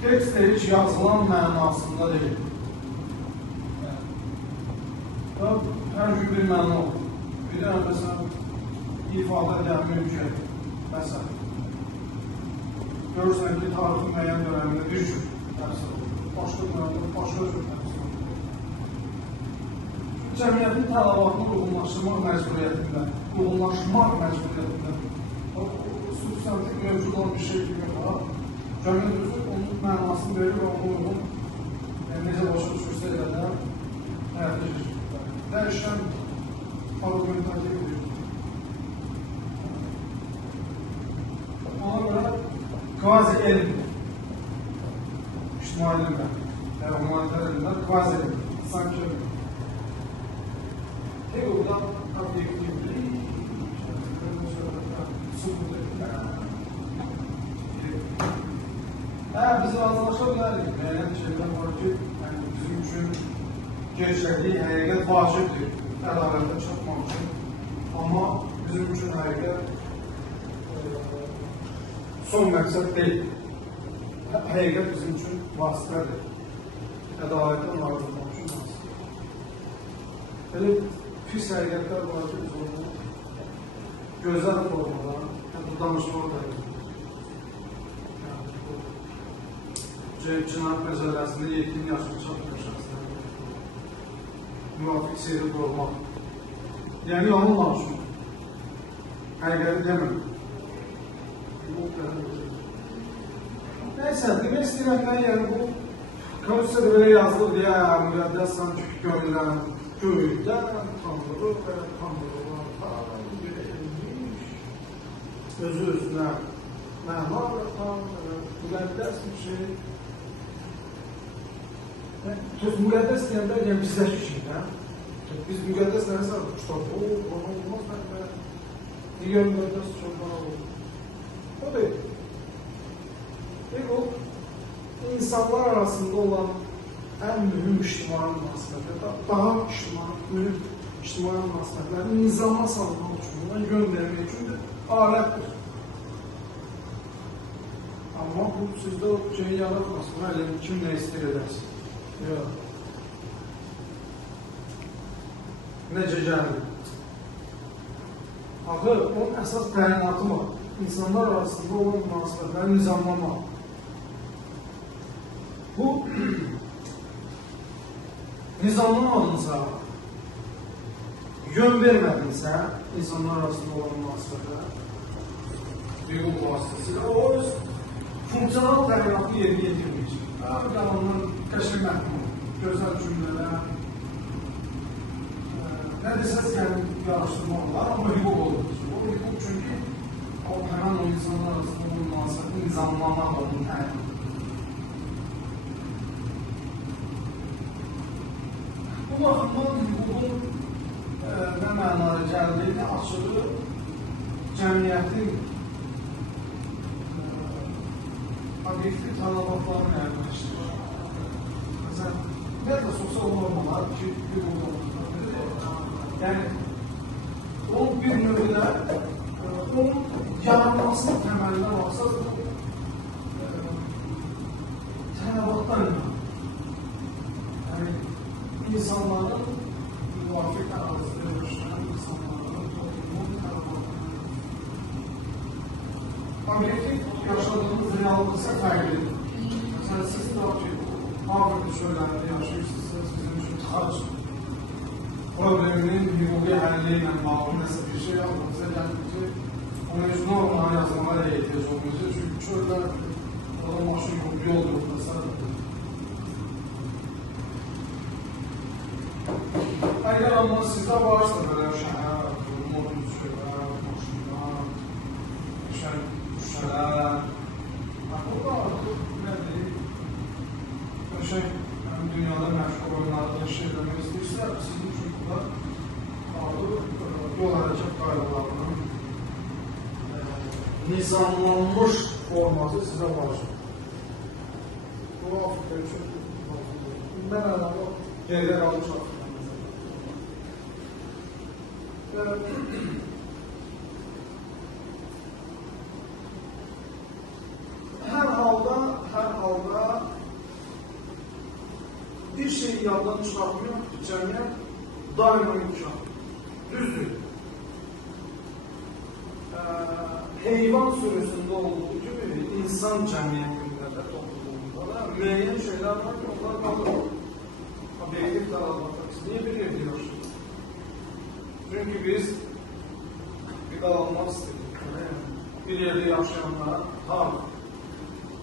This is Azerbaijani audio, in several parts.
Tekst heç yazılan mənasında deyil. Hər gün bir məna olur. Bir də məsələn, ifadə edən mümkün. Məsələn, görürsən ki, tarixin müəyyən dönəmində bir cür təmsil olur. Başqa dönəmdə başqa cür təmsil olur. Cəmiyyətin tələbatını uyğunlaşdırmaq məcburiyyətində substantiv mövcud olan bir şey kimi var. Cəmiyyət özü onun mənasını verir və onu uyğun necə başa düşürsə elə də həyata keçirir. Dəyişən argumentativ edir. Ona görə quasi elm, ictimai elmlər, humanitar elmlər quasi elm, sanki elm. Hegel'da objektivlik, subut etkiler. Biz razılaşa bilərik. Müəyyən şeylər var ki, bizim üçün gerçəklik, həqiqət vacibdir. Ədalətə çatmaq üçün. Amma bizim üçün həqiqət son məqsəd deyil. Həqiqət bizim üçün vasitədir. Ədalətdən razı olmaq üçün vasitədir. Belə pis həqiqətlər var ki, biz onu gözəl formada, danışmaq da cinayət məzələsində 7 yaşını çatmış şəxslərə müvafiq seyri qorumaq. Yəni, yalan danışmaq. Həqiqəti demək. Nəysə, demək istəyirəm, yəni bu konstitusiyada belə yazılır deyə, müqəddəs sanki görülən göydən tanrı və tanrılar tarih verilmiş, özü özünə məna və müqəddəs bir şey. Söz müqəddəs deyəndə bizdəki kimi, biz müqəddəs nəsə kitab olur, ona olmaz, digər müqəddəs çox bana olur. O deyil. O, insanlar arasında olan ən mühüm ictimai münasibətlər, daha mühüm ictimai münasibətləri nizama salmaq üçün, göndərmək üçün alətdir. Amma bu sizdə o şeyi yaratmasın, hələ kim nə istəyir edərsin. Yox. Necə gəlir? Axı, onun əsas təyinatı var. İnsanlar arasında olan münasibətləri nizamlamaq. Bu, nizamlamadınsa, yön vermədinsə, insanlar arasında olan münasibətlər, hüquq vasitəsilə, o öz funksional təyinatı yerinə yetirməyəcək. Qanunun qəşəng məhkumu, gözəl cümlələr, nə desəz gəlib yarışdırmaq olar, amma hüquq olur. O hüquq çünki həmən o insanlar arasında bu münasibəti nizamlamaq onun təyinatı. Bu baxımdan hüququn nə mənaya gəldiyini açığı cəmiyyətin obyektiv tələbatlarını yerləşdirir. Məsələn, ümumiyyətlə sosial normalar ki, hüquq olmalıdır. Yəni, onun bir növdə, onun yaranmasının təməlinə baxsaq, tələbatlar yəni, insanların müvafiq ərazidə yaşayan insanların toplumun tələbatlarını obyektiv yaşadığımız reallıqsa fərqlidir. Məsələn, siz daha ki, Afrika şöhrlərində yaşayırsınızsa, sizin üçün tıxac probleminin hüquqi həlli ilə bağlı nəsə bir şey yapmamıza gəlir ki, onu öz normaları yazmalara ehtiyac olmayacaq. Çünki çöllər, orada maşın yox, yol yox, məsələn. Əgər amma sizdə varsa belə şəhər, modern şəhər, maşınlar, şəhər, burada artıq nədir? Dünyada məşğul oyunlarda iş eləmək istəyirsə, sizin üçün burada yol hərəkət qaydalarının nizamlanmış forması sizə vacib. Bu Afrika üçün mən adamı geridə qalmış Afrika. Hər halda bir şeyi yaddan çıxartmıyor, cəmiyyət daima inkişaf. Düzdür. Heyvan sürüsündə olduğu gibi insan cəmiyyətində də topluluğunda da müəyyən şeylər var ki, onlar qalır. Obyektiv tələbatlar. Biz niyə bir yerdə yaşayırıq? Çünki biz qida almaq istedik. Bir yerdə yaşayanlara daha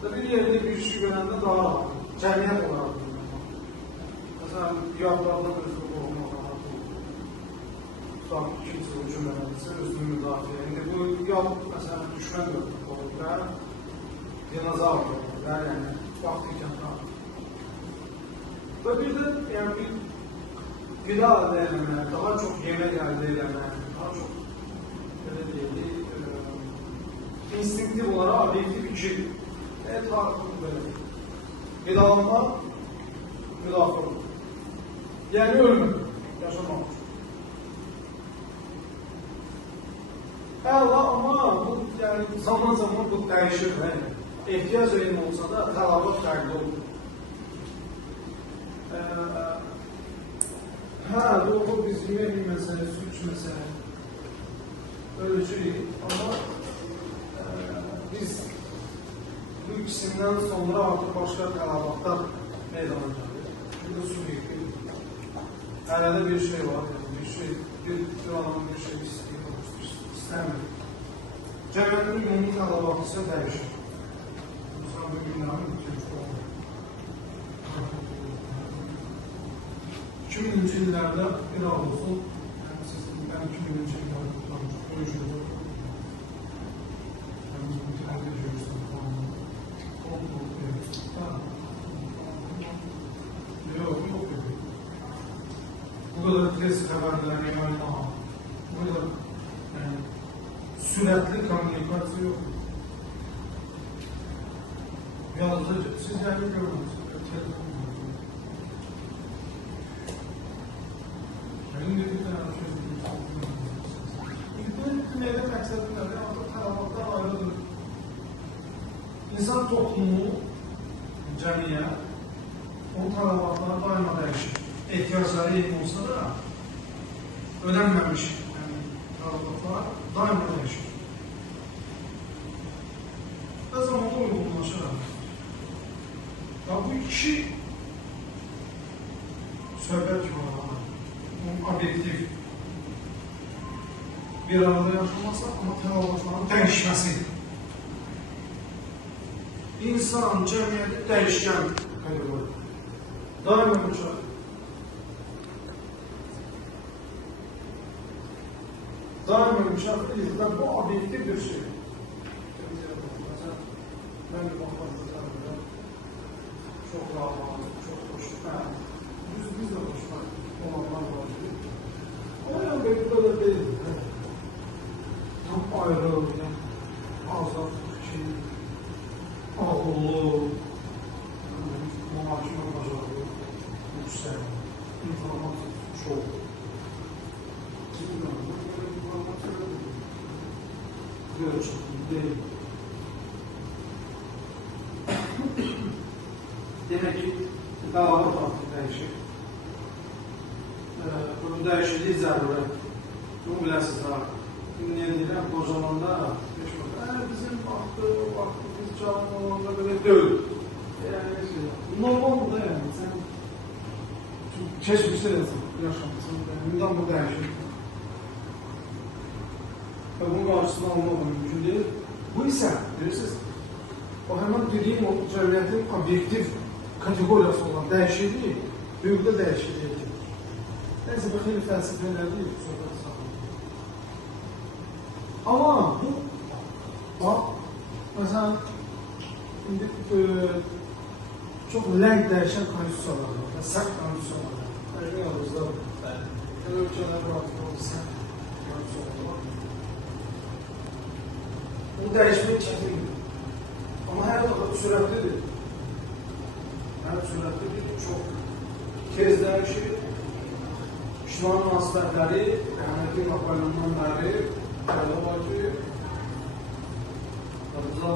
ve bir yerdə bir şey görəndə daha rahat. Cəmiyyət olaraq. Məsələn, yadlardan özünü qorumaq rahat olur. Tutaq, kimsə hücum elədirsə, özünü müdafiə. İndi bu yad, məsələn, düşmən dövlət olur və dinozavr olur. Yəni, vaxt ikən rahat. Və bir də, yəni, bir qida əldə eləmək, daha çox yemək əldə eləmək, daha çox, belə deyək, instinktiv olaraq obyektiv iki tarixini belə deyək. Qidalanmaq, müdafiə olur. Yəni, ölmək, yaşamaq üçün. Əla, amma bu, yəni, zaman bu dəyişir, ehtiyac elm olsa da tələbat fərqli olur. Doğru biz yemək məsələ, süt məsələ ölçüyük, amma biz bu ikisindən sonra artıq başqa tələbatlar meydana gəlir. Çünki su yükü. Hələ də bir şey var, bir adam bir şey istəmir. Cəmiyyətin ümumi tələbatı isə dəyişir. Mesela bu günlərin bitirmiş oldu. 2000-ci illərdə bir an olsun, mən 2000-ci illərdə tutlamışım, görüşürdüm. Bu kadar tez xəbərləri yaymaq, bu kadar sürətli kommunikasiya yox. Yalnızca siz yəni görmürsünüz. Benim de bir tane şey söyleyeyim. Neyden məqsədim nədir? Artıq tələbatlar ayrıdır. İnsan toplumu, cəmiyyət, o tələbatlar daima dəyişir. Ehtiyacları eyni olsa da ödənməmiş tələbatlar daima dəyişir. Və zamanla uyğunlaşır. Ya bu iki söhbət var. Obyektiv bir arada yaşaması ama tələbatların dəyişməsi. İnsan, cəmiyyəti dəyişkən kategori. Daima uçaq. Daima uçaq deyil və bu obyektiv bir şey. Mən bir baxmazlıqlarım çox rahat, çox xoşlar. Biz də xoşlar olanlar var. Ama yani böyle kadar değil. Tam ayrı, azad, ağıllı, muhakeme bacarığı, yüksek, informasiya çok. Görüşüm değil. Demek ki davalı farklı değişir. Bunun dəyişikliyi zərurət. Bunu biləsiniz ha. Niyə deyirəm? O zamanda bizim vaxtı, biz canlı olanda belə deyil. Normal bu da yəni. Sən keçmişdə yaşamışsın. Bundan bu dəyişir. Və bunun qarşısını almaq mümkün deyil. Bu isə, bilirsiniz, o həmən dediyim o cəmiyyətin obyektiv kategoriyası olan dəyişikliyi, böyükdə dəyişikliyi. Neyse bu xeyli fəlsəfələr deyil, söhbət sağlayın. Ama bu, bak, mesela, indi çok lənk dəyişən konstitusiyalar var, sərt konstitusiyalar var. Əgər yalnızda var. Ölkələr artıq oldu, sərt konstitusiyalar var. Bu dəyişmək çətindir. Ama hər dəfə sürətlidir. Hər sürətlidir, çox tez dəyişir. İctimai münasibətləri, əhəmiyyətli Napolyondan bəri, var ki, bizdə